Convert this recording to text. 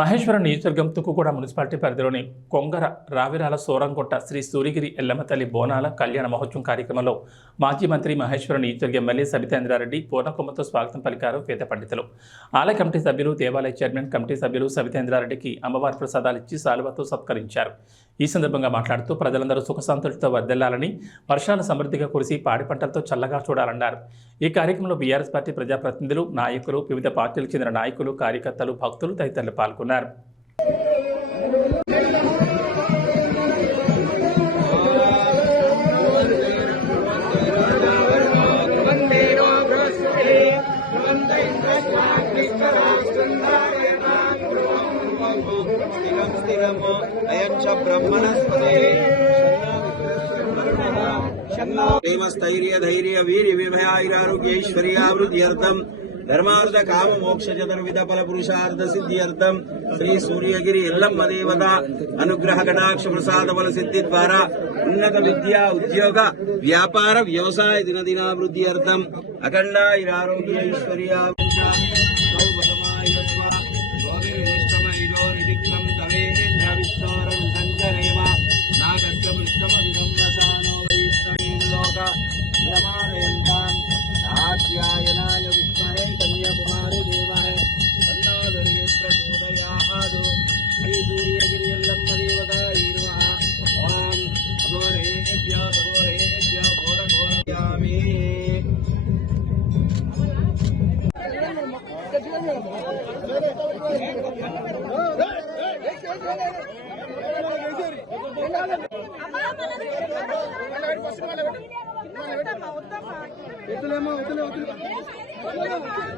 మహేశ్వరం నియోజకవర్గం తుక్కుగూడ మున్సిపాలిటీ పరిధిలోని కొంగర రావిరాల సోరంకొట్ట శ్రీ సూరిగిరి ఎల్లమ్మతల్లి బోనాల కళ్యాణ మహోత్సవం కార్యక్రమంలో మాజీ మంత్రి మహేశ్వరం నియోజకవర్గ ఎమ్మెల్యే సబితేంద్రారెడ్డి పూర్ణకుమ్మతో స్వాగతం పలికారు వేద పండితులు. ఆలయ కమిటీ సభ్యులు, దేవాలయ చైర్మన్, కమిటీ సభ్యులు సబితేంద్రారెడ్డికి అమ్మవారి ప్రసాదాలు ఇచ్చి శాలువాతో సత్కరించారు. ఈ సందర్భంగా మాట్లాడుతూ ప్రజలందరూ సుఖశాంతులతో వర్ధిల్లాలని, వర్షాలు సమృద్ధిగా కురిసి పాడి పంటలతో చల్లగా చూడాలన్నారు. ఈ కార్యక్రమంలో బీఆర్ఎస్ పార్టీ ప్రజాప్రతినిధులు, నాయకులు, వివిధ పార్టీలకు చెందిన నాయకులు, కార్యకర్తలు, భక్తులు తదితరులు పాల్గొన్నారు. प्रेमस्थैर्य धैर्य वीर विभयारोग्यैश्वर्यावृद्ध्यर्थम धर्मार्थ काम मोक्ष चतुर्विध फल पुरुषार्थ सिद्ध्यर्थम श्री सूर्यगिरी एल्लम्म देवता अनुग्रह कटाक्ष प्रसाद फल सिद्धि द्वारा उन्नत विद्या उद्योग व्यापार व्यवसाय दिन दिनावृद्ध्यर्थम अखंड आरोग्य ऐश्वर्य आज्ञायनाय विद्महे कन्याकुमारी धीमहि तन्नो दुर्गे प्रचोदयात्। श्री सूर्यगिरि एल्लम्म देवतायै नमः। ओम घोरेभ्यः घोरघोरयामि।